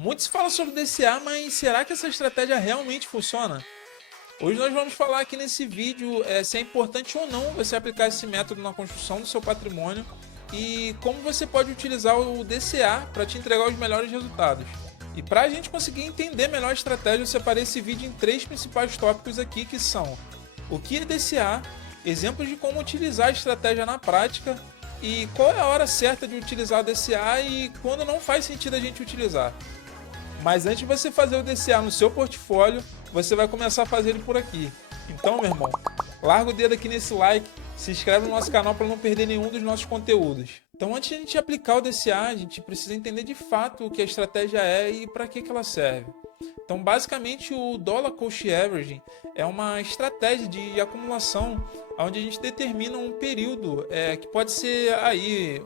Muito se fala sobre DCA, mas será que essa estratégia realmente funciona? Hoje nós vamos falar aqui nesse vídeo se é importante ou não você aplicar esse método na construção do seu patrimônio e como você pode utilizar o DCA para te entregar os melhores resultados. E para a gente conseguir entender melhor a estratégia, eu separei esse vídeo em 3 principais tópicos aqui, que são o que é DCA, exemplos de como utilizar a estratégia na prática e qual é a hora certa de utilizar o DCA e quando não faz sentido a gente utilizar. Mas antes de você fazer o DCA no seu portfólio, você vai começar a fazer ele por aqui. Então, meu irmão, larga o dedo aqui nesse like, se inscreve no nosso canal para não perder nenhum dos nossos conteúdos. Então, antes de a gente aplicar o DCA, a gente precisa entender de fato o que a estratégia é e para que ela serve. Então, basicamente, o Dollar Cost Averaging é uma estratégia de acumulação onde a gente determina um período que pode ser aí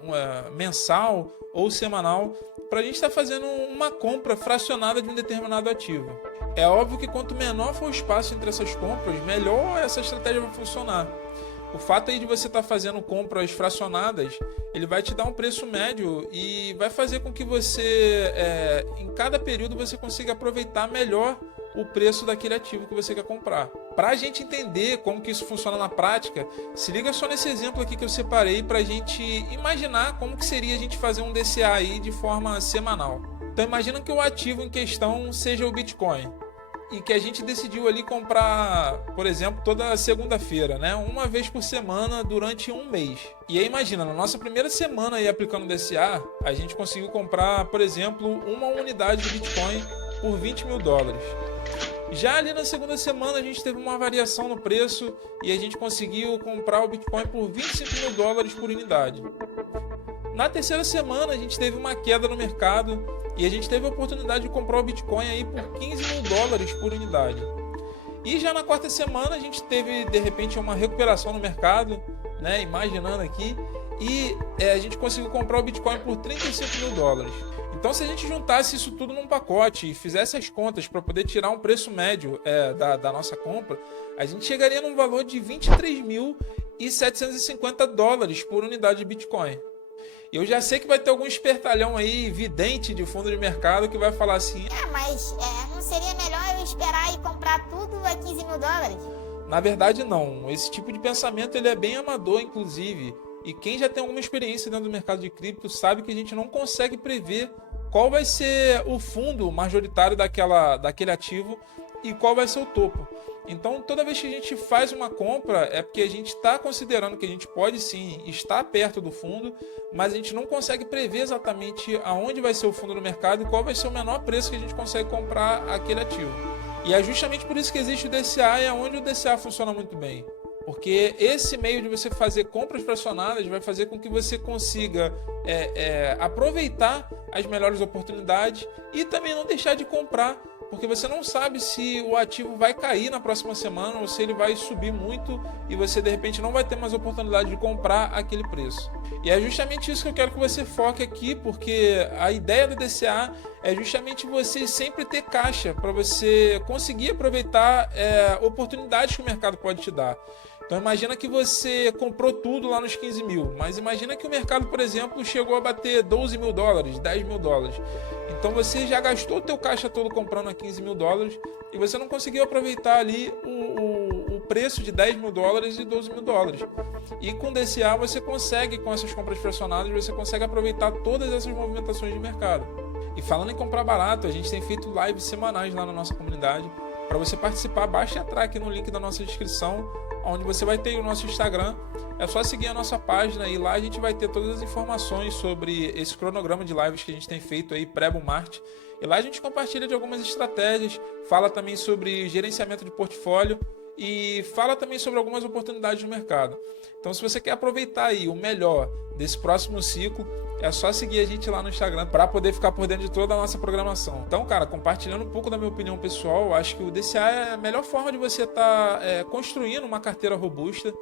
mensal ou semanal para a gente estar fazendo uma compra fracionada de um determinado ativo. É óbvio que quanto menor for o espaço entre essas compras, melhor essa estratégia vai funcionar. O fato aí de você estar fazendo compras fracionadas, ele vai te dar um preço médio e vai fazer com que você, em cada período, você consiga aproveitar melhor o preço daquele ativo que você quer comprar. Para a gente entender como que isso funciona na prática, se liga só nesse exemplo aqui que eu separei para a gente imaginar como que seria a gente fazer um DCA aí de forma semanal. Então imagina que o ativo em questão seja o Bitcoin e que a gente decidiu ali comprar, por exemplo, toda segunda-feira, né? Uma vez por semana durante um mês. E aí imagina, na nossa primeira semana aí aplicando o DCA, a gente conseguiu comprar, por exemplo, uma unidade de Bitcoin por 20 mil dólares. Já ali na segunda semana a gente teve uma variação no preço e a gente conseguiu comprar o Bitcoin por 25 mil dólares por unidade. Na terceira semana a gente teve uma queda no mercado e a gente teve a oportunidade de comprar o Bitcoin aí por 15 mil dólares por unidade. E já na quarta semana a gente teve de repente uma recuperação no mercado, né, imaginando aqui, e a gente conseguiu comprar o Bitcoin por 35 mil dólares. Então, se a gente juntasse isso tudo num pacote e fizesse as contas para poder tirar um preço médio da nossa compra, a gente chegaria num valor de 23.750 dólares por unidade de Bitcoin. Eu já sei que vai ter algum espertalhão aí, vidente de fundo de mercado, que vai falar assim: mas não seria melhor eu esperar e comprar tudo a 15 mil dólares? Na verdade, não. Esse tipo de pensamento ele é bem amador, inclusive. E quem já tem alguma experiência dentro do mercado de cripto sabe que a gente não consegue prever qual vai ser o fundo majoritário daquele ativo e qual vai ser o topo. Então, toda vez que a gente faz uma compra, é porque a gente está considerando que a gente pode sim estar perto do fundo, mas a gente não consegue prever exatamente aonde vai ser o fundo do mercado e qual vai ser o menor preço que a gente consegue comprar aquele ativo. E é justamente por isso que existe o DCA e é onde o DCA funciona muito bem. Porque esse meio de você fazer compras fracionadas vai fazer com que você consiga aproveitar as melhores oportunidades e também não deixar de comprar, porque você não sabe se o ativo vai cair na próxima semana ou se ele vai subir muito e você de repente não vai ter mais oportunidade de comprar aquele preço. E é justamente isso que eu quero que você foque aqui, porque a ideia do DCA é justamente você sempre ter caixa para você conseguir aproveitar oportunidades que o mercado pode te dar. Então imagina que você comprou tudo lá nos 15 mil, mas imagina que o mercado, por exemplo, chegou a bater 12 mil dólares, 10 mil dólares. Então você já gastou o teu caixa todo comprando a 15 mil dólares e você não conseguiu aproveitar ali o preço de 10 mil dólares e 12 mil dólares. E com DCA você consegue, com essas compras fracionadas, você consegue aproveitar todas essas movimentações de mercado. E falando em comprar barato, a gente tem feito lives semanais lá na nossa comunidade. Para você participar, basta entrar aqui no link da nossa descrição, onde você vai ter o nosso Instagram. É só seguir a nossa página e lá a gente vai ter todas as informações sobre esse cronograma de lives que a gente tem feito aí pré-bull market. E lá a gente compartilha de algumas estratégias, fala também sobre gerenciamento de portfólio e fala também sobre algumas oportunidades no mercado. Então, se você quer aproveitar aí o melhor desse próximo ciclo, é só seguir a gente lá no Instagram para poder ficar por dentro de toda a nossa programação. Então, cara, compartilhando um pouco da minha opinião pessoal, eu acho que o DCA é a melhor forma de você estar construindo uma carteira robusta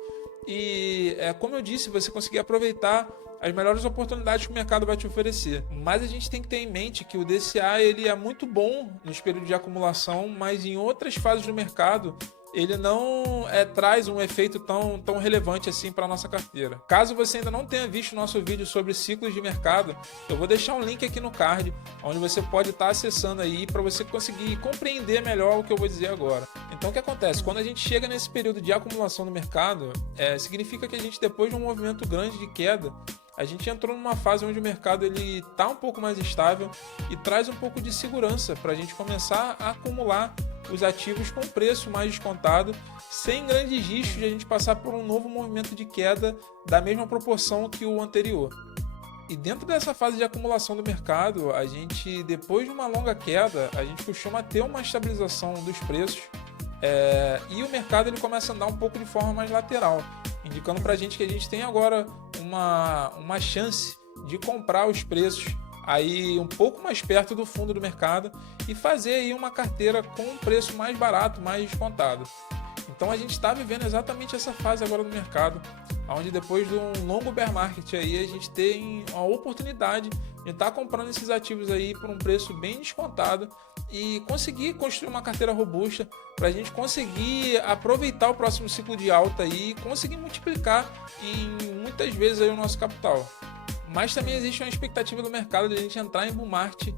e, como eu disse, você conseguir aproveitar as melhores oportunidades que o mercado vai te oferecer. Mas a gente tem que ter em mente que o DCA ele é muito bom nos períodos de acumulação, mas em outras fases do mercado ele não traz um efeito tão relevante assim para nossa carteira. Caso você ainda não tenha visto nosso vídeo sobre ciclos de mercado, eu vou deixar um link aqui no card, onde você pode estar acessando aí para você conseguir compreender melhor o que eu vou dizer agora. Então o que acontece? Quando a gente chega nesse período de acumulação no mercado, significa que a gente, depois de um movimento grande de queda, a gente entrou numa fase onde o mercado está um pouco mais estável e traz um pouco de segurança para a gente começar a acumular os ativos com preço mais descontado, sem grandes riscos de a gente passar por um novo movimento de queda da mesma proporção que o anterior. E dentro dessa fase de acumulação do mercado, a gente, depois de uma longa queda, a gente costuma ter uma estabilização dos preços e o mercado ele começa a andar um pouco de forma mais lateral, indicando para a gente que a gente tem agora uma chance de comprar os preços aí um pouco mais perto do fundo do mercado e fazer aí uma carteira com um preço mais barato, mais descontado. Então a gente está vivendo exatamente essa fase agora no mercado, onde depois de um longo bear market aí a gente tem a oportunidade de estar comprando esses ativos aí por um preço bem descontado e conseguir construir uma carteira robusta para a gente conseguir aproveitar o próximo ciclo de alta e conseguir multiplicar em muitas vezes aí o nosso capital. Mas também existe uma expectativa do mercado de a gente entrar em bull market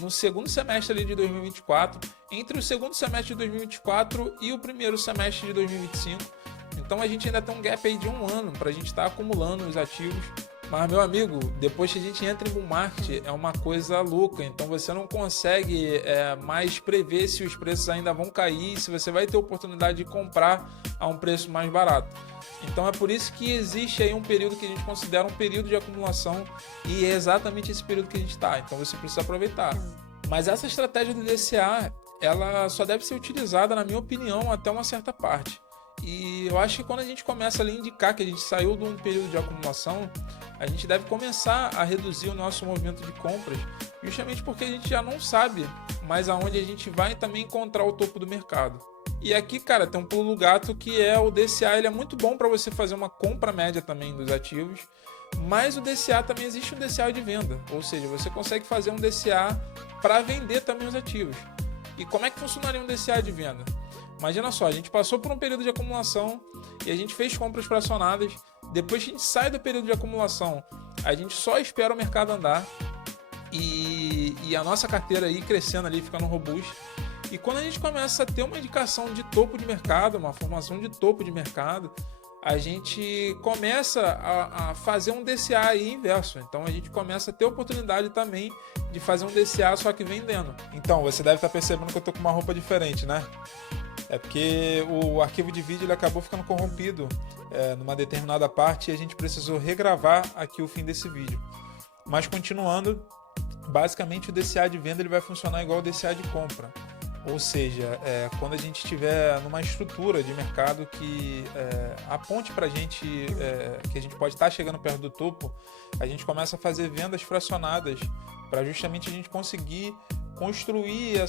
no segundo semestre ali de 2024, entre o segundo semestre de 2024 e o primeiro semestre de 2025. Então a gente ainda tem um gap aí de um ano para a gente estar acumulando os ativos. Mas, meu amigo, depois que a gente entra em bull market é uma coisa louca, então você não consegue mais prever se os preços ainda vão cair, se você vai ter oportunidade de comprar a um preço mais barato. Então é por isso que existe aí um período que a gente considera um período de acumulação e é exatamente esse período que a gente está, então você precisa aproveitar. Mas essa estratégia do DCA, ela só deve ser utilizada, na minha opinião, até uma certa parte. E eu acho que quando a gente começa ali a indicar que a gente saiu de um período de acumulação, a gente deve começar a reduzir o nosso movimento de compras, justamente porque a gente já não sabe mais aonde a gente vai também encontrar o topo do mercado. E aqui, cara, tem um pulo do gato que é o DCA, ele é muito bom para você fazer uma compra média também dos ativos, mas o DCA também existe um DCA de venda, ou seja, você consegue fazer um DCA para vender também os ativos. E como é que funcionaria um DCA de venda? Imagina só, a gente passou por um período de acumulação e a gente fez compras fracionadas. Depois que a gente sai do período de acumulação, a gente só espera o mercado andar e a nossa carteira ir crescendo ali, ficando robusta. E quando a gente começa a ter uma indicação de topo de mercado, uma formação de topo de mercado, a gente começa a fazer um DCA aí inverso. Então a gente começa a ter oportunidade também de fazer um DCA só que vendendo. Então você deve estar percebendo que eu tô com uma roupa diferente, né? É porque o arquivo de vídeo ele acabou ficando corrompido numa determinada parte e a gente precisou regravar aqui o fim desse vídeo. Mas continuando, basicamente o DCA de venda ele vai funcionar igual o DCA de compra. Ou seja, quando a gente estiver numa estrutura de mercado que aponte para a gente que a gente pode estar chegando perto do topo, a gente começa a fazer vendas fracionadas para justamente a gente conseguir construir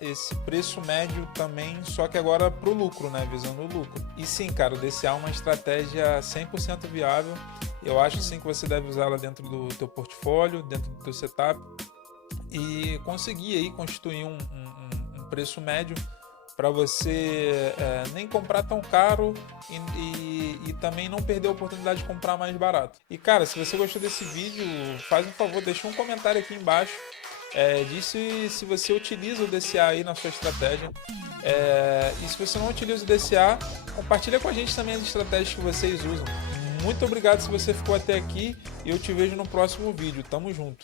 esse preço médio também, só que agora para o lucro, né? Visando o lucro. E sim, cara, o DCA é uma estratégia 100% viável. Eu acho sim que você deve usá-la dentro do teu portfólio, dentro do teu setup e conseguir aí constituir um preço médio para você nem comprar tão caro e também não perder a oportunidade de comprar mais barato. E cara, se você gostou desse vídeo, faz um favor, deixa um comentário aqui embaixo. Diz se você utiliza o DCA aí na sua estratégia. E se você não utiliza o DCA, compartilha com a gente também as estratégias que vocês usam. Muito obrigado se você ficou até aqui e eu te vejo no próximo vídeo. Tamo junto!